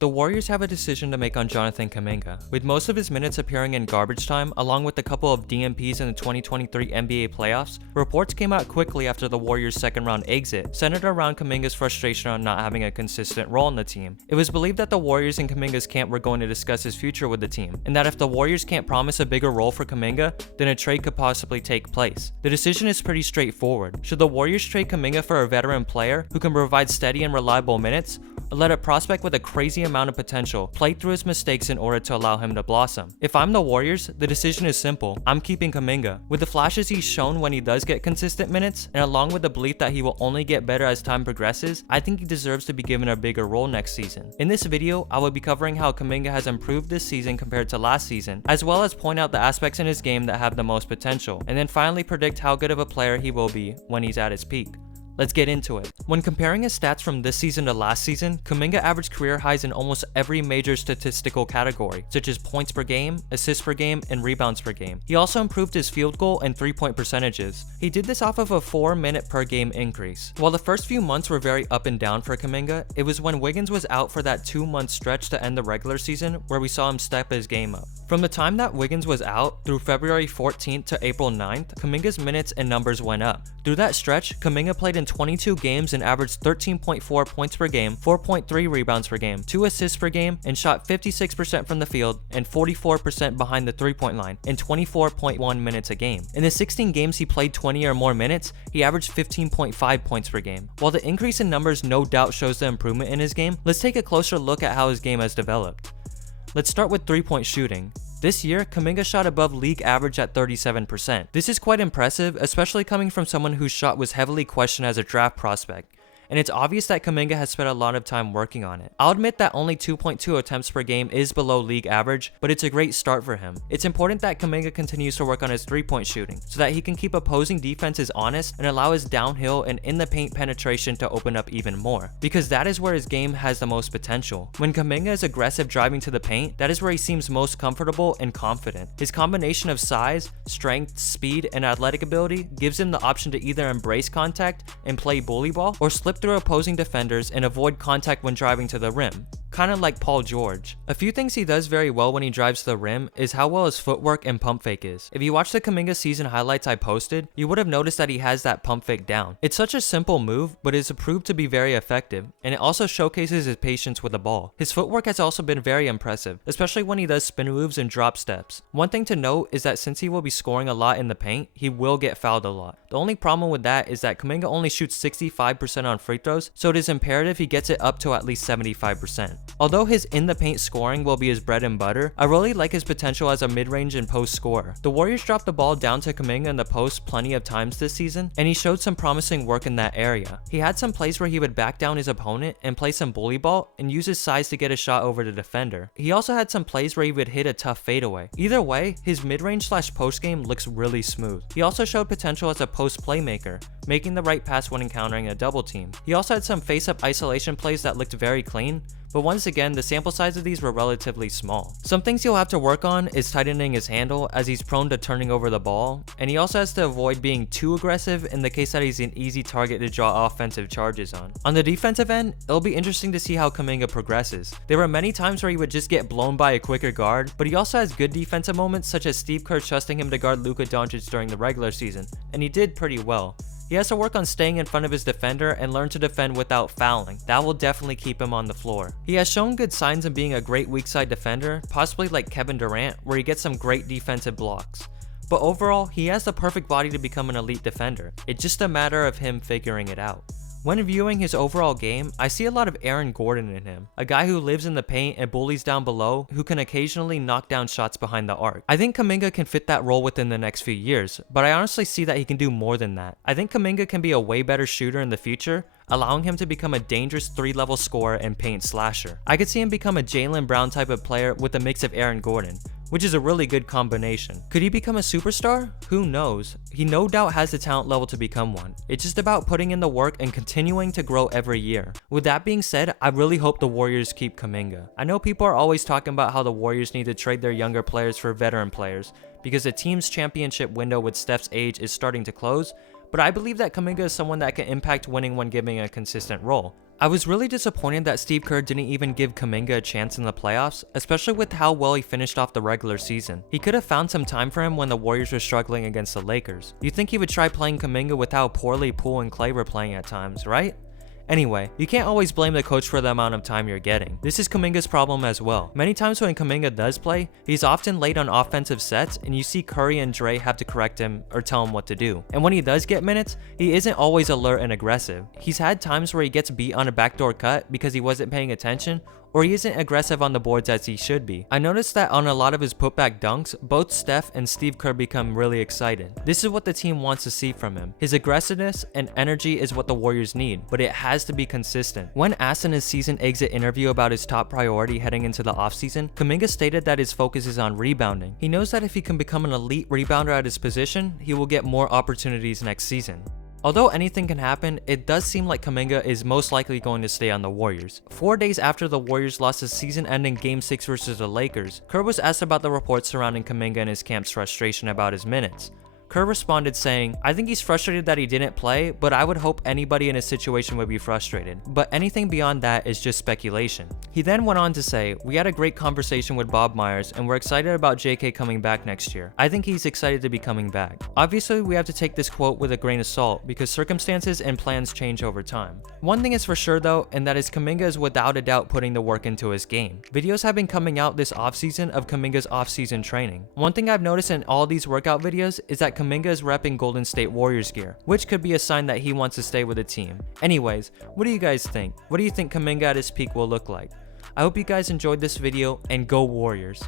The Warriors have a decision to make on Jonathan Kuminga. With most of his minutes appearing in garbage time, along with a couple of DNPs in the 2023 NBA playoffs, reports came out quickly after the Warriors' second round exit, centered around Kuminga's frustration on not having a consistent role in the team. It was believed that the Warriors and Kuminga's camp were going to discuss his future with the team, and that if the Warriors can't promise a bigger role for Kuminga, then a trade could possibly take place. The decision is pretty straightforward. Should the Warriors trade Kuminga for a veteran player who can provide steady and reliable minutes, or let a prospect with a crazy amount of potential play through his mistakes in order to allow him to blossom? If I'm the Warriors, the decision is simple. I'm keeping Kuminga. With the flashes he's shown when he does get consistent minutes, and along with the belief that he will only get better as time progresses, I think he deserves to be given a bigger role next season. In this video, I will be covering how Kuminga has improved this season compared to last season, as well as point out the aspects in his game that have the most potential, and then finally predict how good of a player he will be when he's at his peak. Let's get into it. When comparing his stats from this season to last season, Kuminga averaged career highs in almost every major statistical category, such as points per game, assists per game, and rebounds per game. He also improved his field goal and 3-point percentages. He did this off of a 4-minute per game increase. While the first few months were very up and down for Kuminga, it was when Wiggins was out for that 2-month stretch to end the regular season where we saw him step his game up. From the time that Wiggins was out through February 14th to April 9th, Kuminga's minutes and numbers went up. Through that stretch, Kuminga played in 22 games and averaged 13.4 points per game, 4.3 rebounds per game, 2 assists per game, and shot 56% from the field and 44% behind the 3-point line in 24.1 minutes a game. In the 16 games he played 20 or more minutes, he averaged 15.5 points per game. While the increase in numbers no doubt shows the improvement in his game, let's take a closer look at how his game has developed. Let's start with 3-point shooting. This year, Kuminga shot above league average at 37%. This is quite impressive, especially coming from someone whose shot was heavily questioned as a draft prospect, and it's obvious that Kuminga has spent a lot of time working on it. I'll admit that only 2.2 attempts per game is below league average, but it's a great start for him. It's important that Kuminga continues to work on his 3-point shooting, so that he can keep opposing defenses honest and allow his downhill and in the paint penetration to open up even more, because that is where his game has the most potential. When Kuminga is aggressive driving to the paint, that is where he seems most comfortable and confident. His combination of size, strength, speed, and athletic ability gives him the option to either embrace contact and play bully ball, or slip through opposing defenders and avoid contact when driving to the rim, kinda like Paul George. A few things he does very well when he drives to the rim is how well his footwork and pump fake is. If you watch the Kuminga season highlights I posted, you would have noticed that he has that pump fake down. It's such a simple move, but it's proved to be very effective, and it also showcases his patience with the ball. His footwork has also been very impressive, especially when he does spin moves and drop steps. One thing to note is that since he will be scoring a lot in the paint, he will get fouled a lot. The only problem with that is that Kuminga only shoots 65% on free throws, so it is imperative he gets it up to at least 75%. Although his in the paint scoring will be his bread and butter, I really like his potential as a mid-range and post scorer. The Warriors dropped the ball down to Kuminga in the post plenty of times this season, and he showed some promising work in that area. He had some plays where he would back down his opponent and play some bully ball and use his size to get a shot over the defender. He also had some plays where he would hit a tough fadeaway. Either way, his mid-range / post game looks really smooth. He also showed potential as a post playmaker, making the right pass when encountering a double team. He also had some face-up isolation plays that looked very clean, but once again, the sample size of these were relatively small. Some things he'll have to work on is tightening his handle, as he's prone to turning over the ball, and he also has to avoid being too aggressive in the case that he's an easy target to draw offensive charges on. On the defensive end, it'll be interesting to see how Kuminga progresses. There were many times where he would just get blown by a quicker guard, but he also has good defensive moments, such as Steve Kerr trusting him to guard Luka Doncic during the regular season, and he did pretty well. He has to work on staying in front of his defender and learn to defend without fouling. That will definitely keep him on the floor. He has shown good signs of being a great weak side defender, possibly like Kevin Durant, where he gets some great defensive blocks. But overall, he has the perfect body to become an elite defender. It's just a matter of him figuring it out. When viewing his overall game, I see a lot of Aaron Gordon in him, a guy who lives in the paint and bullies down below, who can occasionally knock down shots behind the arc. I think Kuminga can fit that role within the next few years, but I honestly see that he can do more than that. I think Kuminga can be a way better shooter in the future, allowing him to become a dangerous 3-level scorer and paint slasher. I could see him become a Jaylen Brown type of player with a mix of Aaron Gordon, which is a really good combination. Could he become a superstar? Who knows? He no doubt has the talent level to become one. It's just about putting in the work and continuing to grow every year. With that being said, I really hope the Warriors keep Kuminga. I know people are always talking about how the Warriors need to trade their younger players for veteran players, because the team's championship window with Steph's age is starting to close, but I believe that Kuminga is someone that can impact winning when given a consistent role. I was really disappointed that Steve Kerr didn't even give Kuminga a chance in the playoffs, especially with how well he finished off the regular season. He could have found some time for him when the Warriors were struggling against the Lakers. You'd think he would try playing Kuminga with how poorly Poole and Clay were playing at times, right? Anyway, you can't always blame the coach for the amount of time you're getting. This is Kuminga's problem as well. Many times when Kuminga does play, he's often late on offensive sets, and you see Curry and Dre have to correct him or tell him what to do. And when he does get minutes, he isn't always alert and aggressive. He's had times where he gets beat on a backdoor cut because he wasn't paying attention, or he isn't aggressive on the boards as he should be. I noticed that on a lot of his putback dunks, both Steph and Steve Kerr become really excited. This is what the team wants to see from him. His aggressiveness and energy is what the Warriors need, but it has to be consistent. When asked in his season exit interview about his top priority heading into the offseason, Kuminga stated that his focus is on rebounding. He knows that if he can become an elite rebounder at his position, he will get more opportunities next season. Although anything can happen, it does seem like Kuminga is most likely going to stay on the Warriors. 4 days after the Warriors lost a season-ending Game 6 versus the Lakers, Kerr was asked about the reports surrounding Kuminga and his camp's frustration about his minutes. Kerr responded saying, "I think he's frustrated that he didn't play, but I would hope anybody in his situation would be frustrated. But anything beyond that is just speculation." He then went on to say, "We had a great conversation with Bob Myers and we're excited about JK coming back next year. I think he's excited to be coming back." Obviously, we have to take this quote with a grain of salt because circumstances and plans change over time. One thing is for sure though, and that is Kuminga is without a doubt putting the work into his game. Videos have been coming out this offseason of Kuminga's offseason training. One thing I've noticed in all these workout videos is that Kuminga is repping Golden State Warriors gear, which could be a sign that he wants to stay with the team. Anyways, what do you guys think? What do you think Kuminga at his peak will look like? I hope you guys enjoyed this video, and go Warriors!